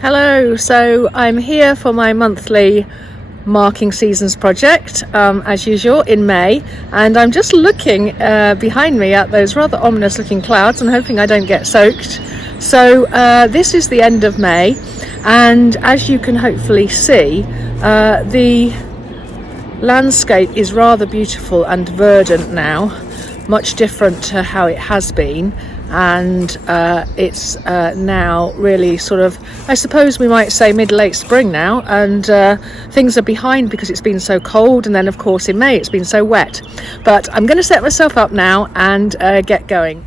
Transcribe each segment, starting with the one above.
Hello, so I'm here for my monthly marking seasons project as usual in May, and I'm just looking behind me at those rather ominous looking clouds and hoping I don't get soaked. So this is the end of May, and as you can hopefully see, the landscape is rather beautiful and verdant now, much different to how it has been, and it's now really sort of, I suppose we might say, mid-late spring now, and things are behind because it's been so cold, and then of course in May it's been so wet. But I'm going to set myself up now and get going.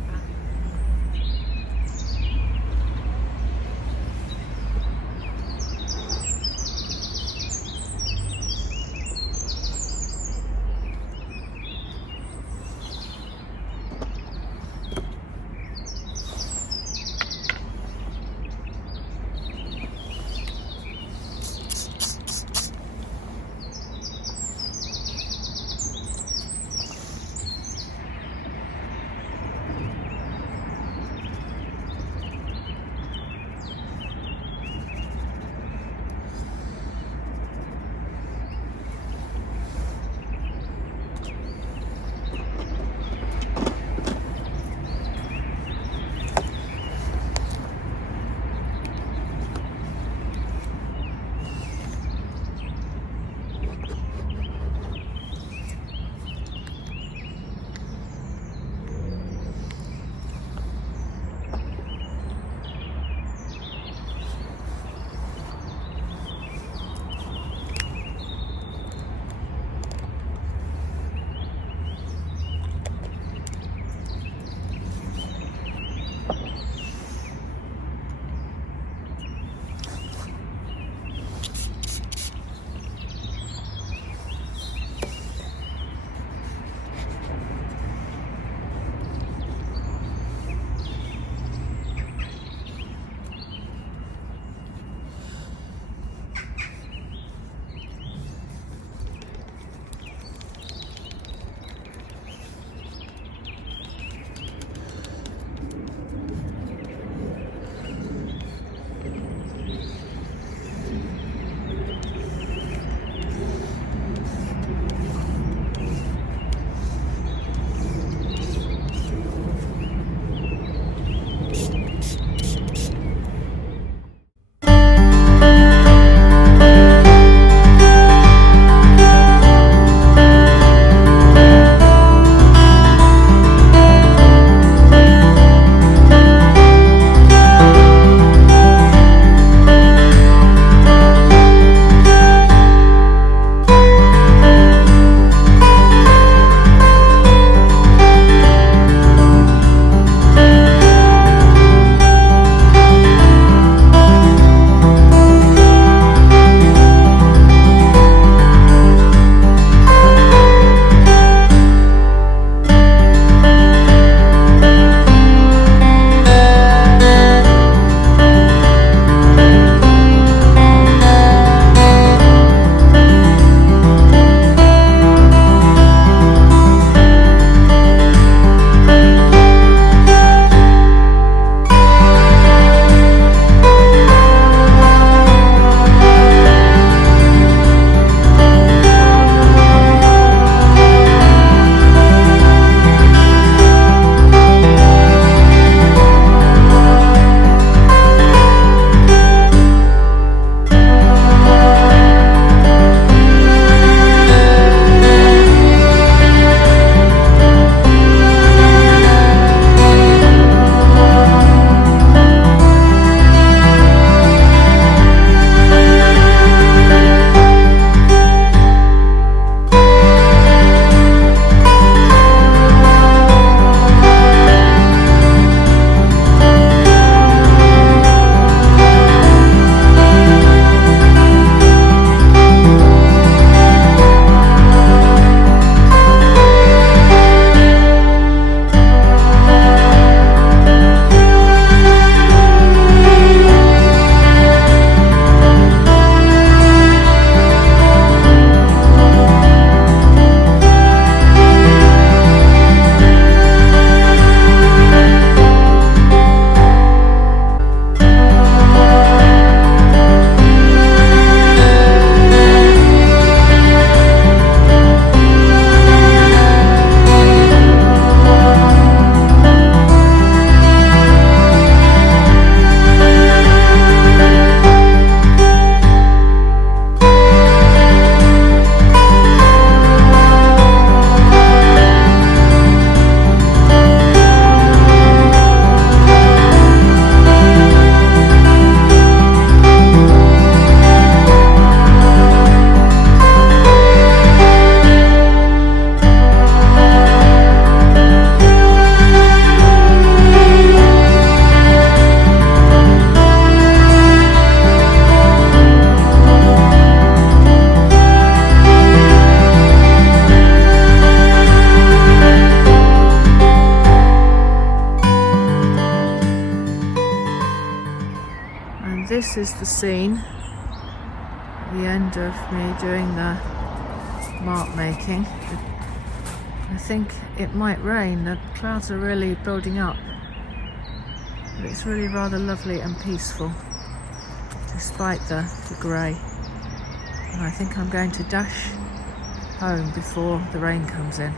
this is the scene at the end of me doing the mark making. I think it might rain. The clouds are really building up, but it's really rather lovely and peaceful despite the grey. And I think I'm going to dash home before the rain comes in.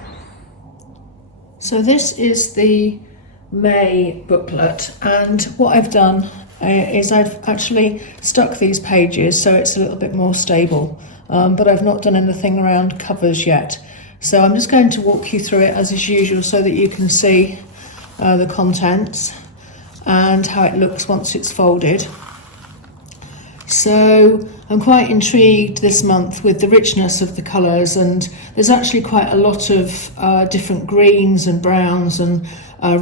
So this is the May booklet, and what I've done is I've actually stuck these pages so it's a little bit more stable, but I've not done anything around covers yet. So I'm just going to walk you through it as is usual so that you can see the contents and how it looks once it's folded. So I'm quite intrigued this month with the richness of the colours, and there's actually quite a lot of different greens and browns and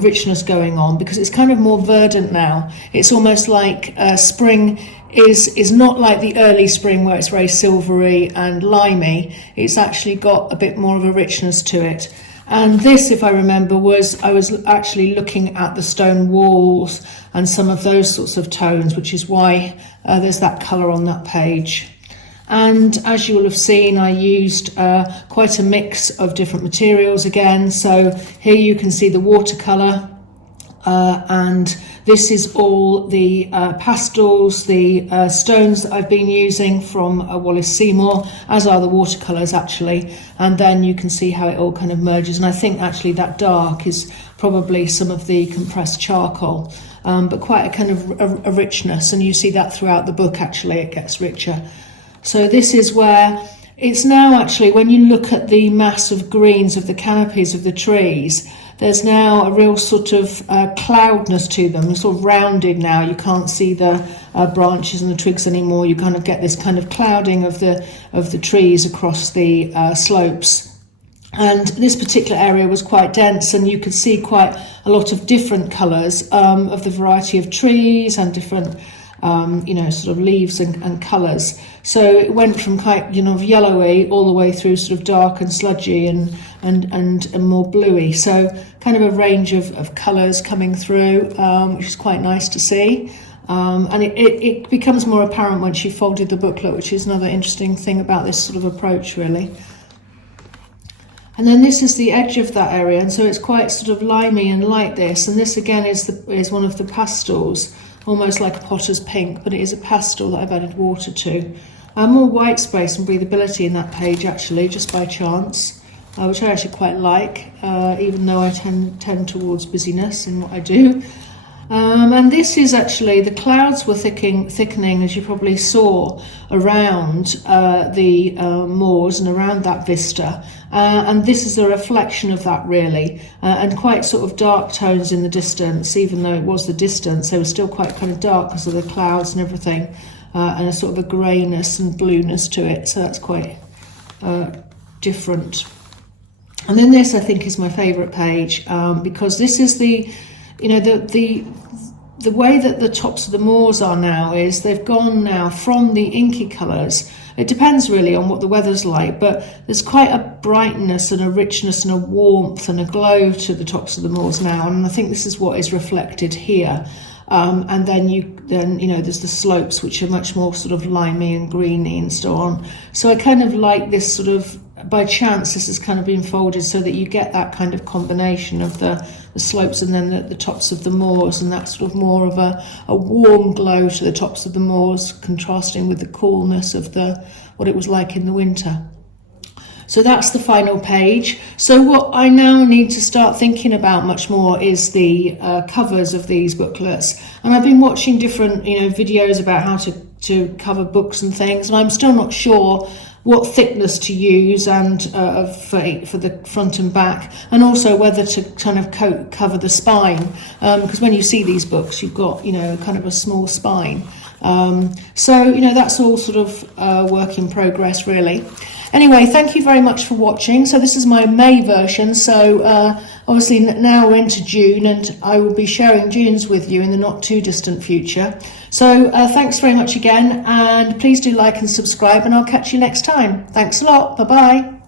richness going on, because it's kind of more verdant now. It's almost like spring is not like the early spring where it's very silvery and limey. It's actually got a bit more of a richness to it. And this, if I remember, I was actually looking at the stone walls and some of those sorts of tones, which is why there's that colour on that page. And as you will have seen, I used quite a mix of different materials again. So here you can see the watercolour, and this is all the pastels, the stones that I've been using from Wallace Seymour, as are the watercolours actually. And then you can see how it all kind of merges. And I think actually that dark is probably some of the compressed charcoal, but quite a kind of a richness. And you see that throughout the book, actually, it gets richer. So this is where it's now actually, when you look at the mass of greens of the canopies of the trees, there's now a real sort of cloudness to them. They're sort of rounded now. You can't see the branches and the twigs anymore. You kind of get this kind of clouding of the trees across the slopes. And this particular area was quite dense, and you could see quite a lot of different colours of the variety of trees and different sort of leaves and colours. So it went from quite, yellowy all the way through sort of dark and sludgy and more bluey. So kind of a range of colours coming through, which is quite nice to see. And it becomes more apparent once you've folded the booklet, which is another interesting thing about this sort of approach, really. And then this is the edge of that area, and so it's quite sort of limey and like this. And this again is one of the pastels, almost like a potter's pink, but it is a pastel that I've added water to. More white space and breathability in that page, actually, just by chance, which I actually quite like, even though I tend towards busyness in what I do. And this is actually, the clouds were thickening, as you probably saw, around the moors and around that vista. And this is a reflection of that, really, and quite sort of dark tones in the distance. Even though it was the distance, they were still quite kind of dark because of the clouds and everything, and a sort of a greyness and blueness to it. So that's quite different. And then this, I think, is my favourite page, because this is the way that the tops of the moors are now is they've gone now from the inky colours. It depends really on what the weather's like, but there's quite a brightness and a richness and a warmth and a glow to the tops of the moors now, and I think this is what is reflected here. And then there's the slopes, which are much more sort of limey and greeny and so on. So I kind of like this sort of, by chance, this has kind of been folded so that you get that kind of combination of the slopes and then the tops of the moors, and that sort of more of a warm glow to the tops of the moors, contrasting with the coolness of what it was like in the winter. So that's the final page. So what I now need to start thinking about much more is the covers of these booklets. And I've been watching different videos about how to cover books and things, and I'm still not sure what thickness to use and for the front and back, and also whether to kind of cover the spine, because when you see these books you've got kind of a small spine. So that's all sort of work in progress, really. Anyway, thank you very much for watching. So this is my May version. So obviously now we're into June, and I will be sharing June's with you in the not too distant future. So thanks very much again, and please do like and subscribe, and I'll catch you next time. Thanks a lot. Bye-bye.